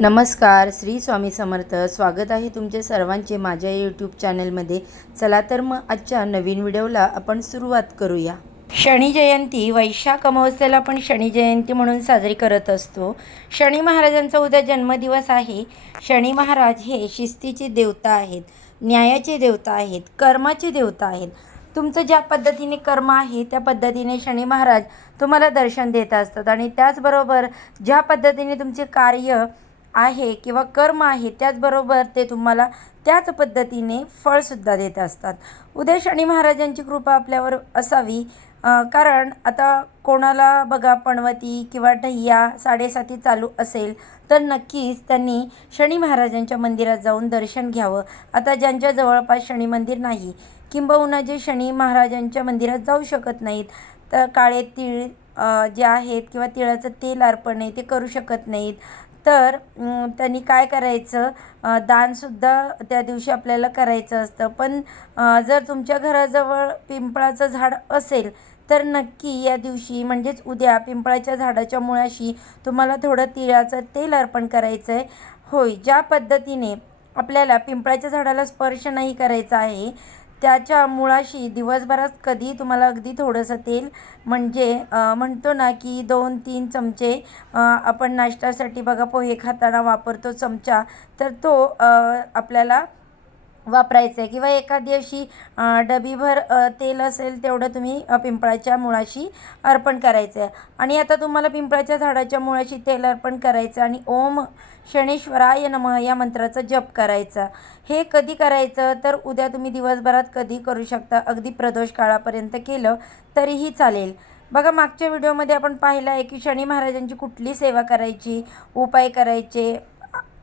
नमस्कार, श्री स्वामी समर्थ. स्वागत आहे तुमचे सर्वांचे माझ्या यूट्यूब चॅनलमध्ये. चला तर मग आजच्या नवीन व्हिडिओला आपण सुरुवात करूया. शनी जयंती वैशाख अमावस्येला आपण शनी जयंती म्हणून साजरी करत असतो. शनी महाराजांचा उद्या जन्मदिवस आहे. शनी महाराज हे शिस्तीचे देवता आहेत, न्यायाचे देवता आहेत, कर्माचे देवता आहेत. तुमचं ज्या पद्धतीने कर्म आहे त्या पद्धतीने शनी महाराज तुम्हाला दर्शन देत असतात आणि त्याचबरोबर ज्या पद्धतीने तुमचे कार्य आहे किंवा कर्म आहे त्याचबरोबर ते तुम्हाला त्याच पद्धतीने फळसुद्धा देत असतात. उद्या शनी महाराजांची कृपा आपल्यावर असावी. कारण आता कोणाला बघा पणवती किंवा ढय्या 7:30 चालू असेल तर नक्कीच त्यांनी शनी महाराजांच्या मंदिरात जाऊन दर्शन घ्यावं. आता ज्यांच्या जवळपास शनी मंदिर नाही किंबहुना जे शनी महाराजांच्या मंदिरात जाऊ शकत नाहीत तर काळे तीळ जे आहेत किंवा तिळाचं तेल अर्पण आहे ते करू शकत नाहीत तर त्यांनी काय करायचं, दानसुद्धा त्या दिवशी आपल्याला करायचं असतं. पण जर तुमच्या घराजवळ पिंपळाचं झाड असेल तर नक्की या दिवशी म्हणजेच उद्या पिंपळाच्या झाडाच्या मुळाशी तुम्हाला थोडं तिळाचं तेल अर्पण करायचं आहे. होय, ज्या पद्धतीने आपल्याला पिंपळाच्या झाडाला स्पर्श नाही करायचा आहे त्याच्या मुळाशी दिवसभरात कधी तुम्हाला अगदी थोडंसं तेल म्हणजे म्हणतो ना की 2-3 चमचे आपण नाश्त्यासाठी बघा पोहे खाताना वापरतो चमचा, तर तो आपल्याला वापरायचं आहे किंवा एखादी अशी डबीभर तेल असेल तेवढं तुम्ही पिंपळाच्या मुळाशी अर्पण करायचं आहे. आणि आता तुम्हाला पिंपळाच्या झाडाच्या मुळाशी तेल अर्पण करायचं आणि ओम शनेश्वराय नमः या मंत्राचा जप करायचा. हे कधी करायचं तर उद्या तुम्ही दिवसभरात कधी करू शकता, अगदी प्रदोष काळापर्यंत केलं तरीही चालेल. बघा, मागच्या व्हिडिओमध्ये आपण पाहिलं आहे की शनी महाराजांची कुठली सेवा करायची, उपाय करायचे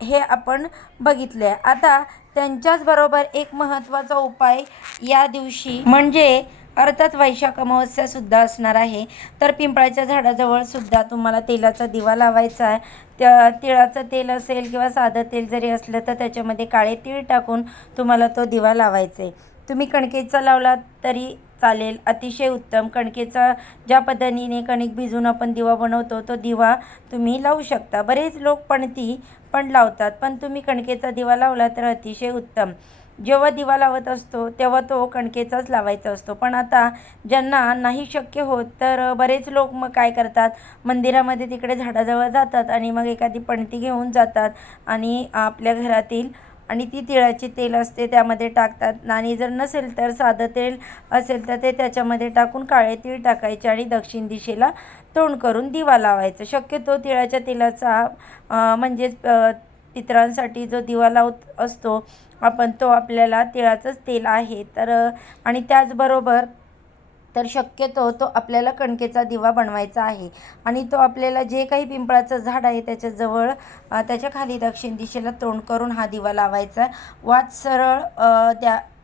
हे आपण बघितले. आता त्यांच्याच बरोबर एक महत्त्वाचा उपाय या दिवशी म्हणजे अर्थात वैशाख अमावस्यासुद्धा असणार आहे. तर पिंपळाच्या झाडाजवळ सुद्धा तुम्हाला तेलाचा दिवा लावायचा आहे. त्या तिळाचं तेल असेल किंवा साधं तेल जरी असलं तर त्याच्यामध्ये काळे तीळ टाकून तुम्हाला तो दिवा लावायचा आहे. तुम्ही कणकेचा लावला तरी चालेल, अतिशय उत्तम. कणकेचा ज्या पद्धतीने कणिक भिजवून आपण दिवा बनवतो तो दिवा तुम्ही लावू शकता. बरेच लोक पणती पण लावतात, पण तुम्ही कणकेचा दिवा लावला तर अतिशय उत्तम. जेव्हा दिवा लावत असतो तेव्हा तो कणकेचाच लावायचा असतो. पण आता ज्यांना नाही शक्य होत तर बरेच लोक मग काय करतात, मंदिरामध्ये तिकडे झाडाजवळ जातात आणि मग एखादी पणती घेऊन जातात आणि आपल्या घरातील आणि ती तिळाची तेल असते त्यामध्ये टाकतात आणि जर नसेल तर साधं तेल असेल तर ते त्याच्यामध्ये टाकून काळे तीळ टाकायचे आणि दक्षिण दिशेला तोंड करून दिवा लावायचा. शक्यतो तिळाच्या तेलाचा म्हणजेच पितरांसाठी जो दिवा लावत असतो आपण तो आपल्याला तिळाचंच तेल आहे. तर आणि त्याचबरोबर तर शक्यतो तो आपल्याला कणकेचा दिवा बनवायचा आहे आणि तो आपल्याला जे काही पिंपळाचं झाड आहे त्याच्याजवळ त्याच्या खाली दक्षिण दिशेला तोंड करून हा दिवा लावायचा. वात सरळ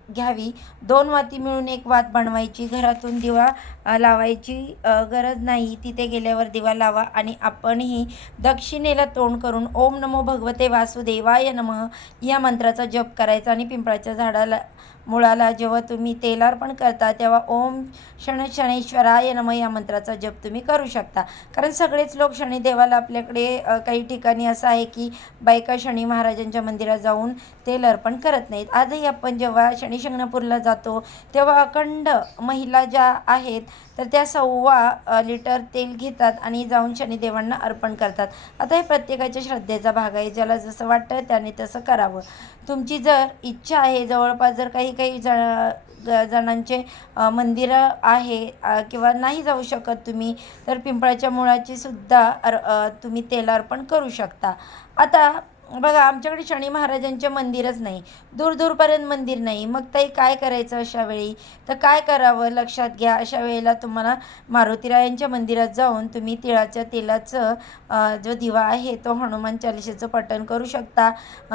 घ्यावी. 2 वाती मिळून एक वात बनवायची. घरातून दिवा लावायची गरज नाही, तिथे गेल्यावर दिवा लावा आणि आपणही दक्षिणेला तोंड करून ओम नमो भगवते वासुदेवाय नमः या मंत्राचा जप करायचा आणि पिंपळाच्या झाडाला मुळाला जेव्हा तुम्ही तेल अर्पण करता तेव्हा ओम शनेश्वराय नमः या मंत्राचा जप तुम्ही करू शकता. कारण सगळेच लोक शनिदेवाला आपल्याकडे काही ठिकाणी असं आहे की बायका शनी महाराजांच्या मंदिरात जाऊन तेल अर्पण करत नाहीत. आजही आपण जेव्हा शनी शिंगणापूरला जातो तेव्हा अखंड महिला ज्या आहेत तर त्या 1.25 लिटर तेल घेतात आणि जाऊन शनिदेवांना अर्पण करतात. आता हे प्रत्येकाच्या श्रद्धेचा भाग आहे, ज्याला जसं वाटतं त्याने तसं करावं. तुमची जर इच्छा आहे, जवळपास जर काही जणांचे मंदिरं आहे किंवा नाही जाऊ शकत तुम्ही तर पिंपळाच्या मुळाची सुद्धा तुम्ही तेल अर्पण करू शकता. आता बघा, आमच्याकडे शनी महाराजांचे मंदिरच नाही, दूरपर्यंत मंदिर नाही. मग ताई काय करायचं अशा वेळी, तर काय करावं लक्षात घ्या. अशा वेळेला तुम्हाला मारुतीरायांच्या मंदिरात जाऊन तुम्ही तिळाच्या तेलाचं जो दिवा आहे तो हनुमान चालिसेचं पठण करू शकता.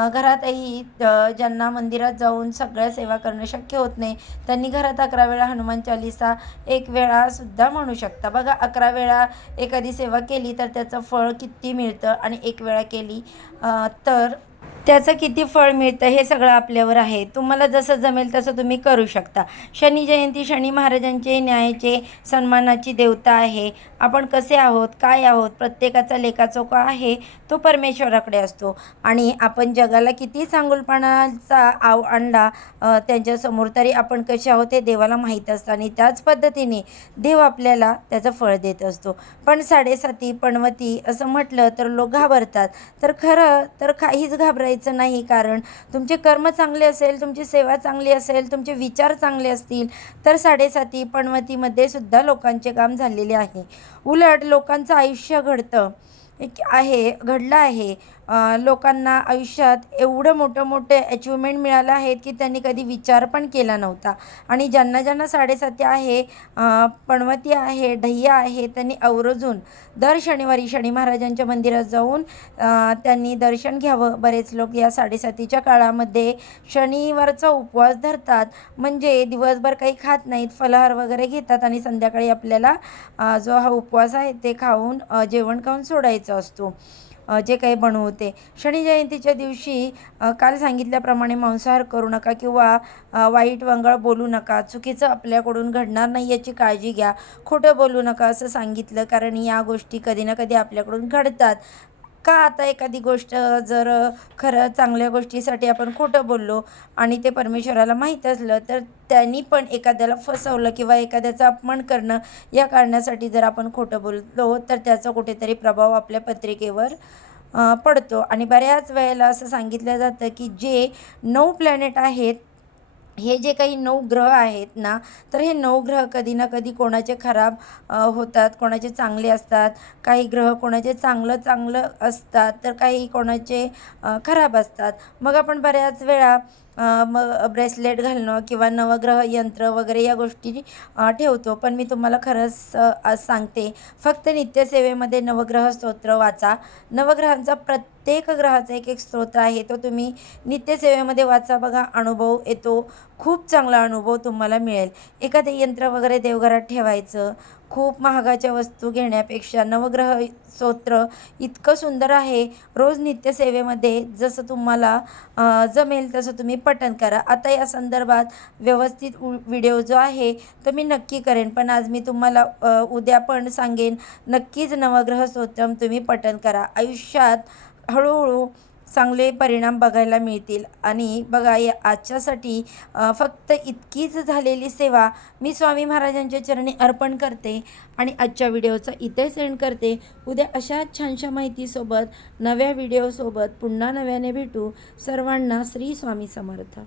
घरातही ज्यांना मंदिरात जाऊन सगळ्या सेवा करणं शक्य होत नाही त्यांनी घरात 11 वेळा हनुमान चालिसा एक वेळासुद्धा म्हणू शकता. बघा, 11 वेळा एखादी सेवा केली तर त्याचं फळ किती मिळतं आणि 1 वेळा केली तर त्याचं किती फळ मिळतं हे सगळं आपल्यावर आहे. तुम्हाला जसं जमेल तसं तुम्ही करू शकता. शनी जयंती शनी महाराजांचे न्यायाचे सन्मानाची देवता आहे. आपण कसे आहोत, काय आहोत, प्रत्येकाचा लेखाजोखा आहे तो परमेश्वराकडे असतो आणि आपण जगाला किती चांगुलपणाचा आणला त्यांच्यासमोर, तरी आपण कसे आहोत हे देवाला माहीत असतं आणि त्याच पद्धतीने देव आपल्याला त्याचं फळ देत असतो. पण 7.5 पणवती असं म्हटलं तर लोक घाबरतात. तर खरं तर काहीच घाबरायचं नाही, कारण तुमचे कर्म चांगले असेल, तुमची सेवा चांगली असेल, तुमचे विचार चांगले असतील तर 7.5 पणवतीमध्ये सुद्धा लोकांचे काम झालेले आहे. उलट लोकांचं आयुष्य घडलं आहे. लोकांना आयुष्यात एवढं मोठं अचिव्हमेंट मिळालं आहेत की त्यांनी कधी विचार पण केला नव्हता. आणि ज्यांना 7.5 आहे, पणवती आहे, ढय्या आहे, त्यांनी आवर्जून दर शनिवारी शनी महाराजांच्या मंदिरात जाऊन त्यांनी दर्शन घ्यावं. बरेच लोक या 7.5च्या काळामध्ये शनिवारचा उपवास धरतात, म्हणजे दिवसभर काही खात नाहीत, फलाहार वगैरे घेतात आणि संध्याकाळी आपल्याला जो हा उपवास आहे ते जेवण खाऊन सोडायचा असतो, जे काही बनवते. शनी जयंतीच्या दिवशी काल सांगितल्याप्रमाणे मांसाहार करू नका किंवा वाईट वंगळ बोलू नका. चुकीचं आपल्याकडून घडणार नाही याची काळजी घ्या. खोटं बोलू नका असं सांगितलं, कारण या गोष्टी कधी ना कधी आपल्याकडून घडतात. का आता एखादी गोष्ट जर खरं चांगल्या गोष्टीसाठी आपण खोटं बोललो आणि ते परमेश्वराला माहीत असलं, तर त्यांनी पण एखाद्याला फसवलं किंवा एखाद्याचा अपमान करणं या कारणासाठी जर आपण खोटं बोललो तर त्याचा कुठेतरी प्रभाव आपल्या पत्रिकेवर पडतो. आणि बऱ्याच वेळेला असं सांगितलं जातं की जे 9 प्लॅनेट आहेत, हे जे काही 9 ग्रह आहेत ना, तर हे 9 ग्रह कधी ना कधी कोणाचे खराब होतात, कोणाचे चांगले असतात. काही ग्रह कोणाचे चांगलं असतात तर काही कोणाचे खराब असतात. मग आपण बऱ्याच वेळा मग ब्रेसलेट घालणं किंवा नवग्रह यंत्र वगैरे या गोष्टी ठेवतो. पण मी तुम्हाला खरंच आज सांगते, फक्त नित्यसेवेमध्ये नवग्रह स्तोत्र वाचा. नवग्रहांचा प्रत्येक ग्रहाचा एक स्तोत्र आहे, तो तुम्ही नित्यसेवेमध्ये वाचा. बघा, अनुभव येतो, खूप चांगला अनुभव तुम्हाला मिळेल. एखादे यंत्र वगैरे देवघरात ठेवायचं. खूप महागाच्या वस्तू घेण्यापेक्षा नवग्रह स्तोत्र इतकं सुंदर आहे. रोज नित्यसेवेमध्ये जसं तुम्हाला जमेल तसं तुम्ही पठण करा. आता या संदर्भात व्यवस्थित व्हिडिओ जो आहे तो मी नक्की करेन, पण आज मी तुम्हाला उद्या पण सांगेन. नक्कीच नवग्रह स्तोत्र तुम्ही पठण करा. आयुष्यात हळूहळू चांगले परिणाम बघायला मिळतील. आणि बघा, या आजच्यासाठी फक्त इतकीच झालेली सेवा मी स्वामी महाराजांच्या चरणी अर्पण करते आणि आजच्या व्हिडिओचा इथे सेंड करते. उद्या अशाच छानशा माहितीसोबत नव्या व्हिडिओसोबत पुन्हा नव्याने भेटू. सर्वांना श्री स्वामी समर्थ.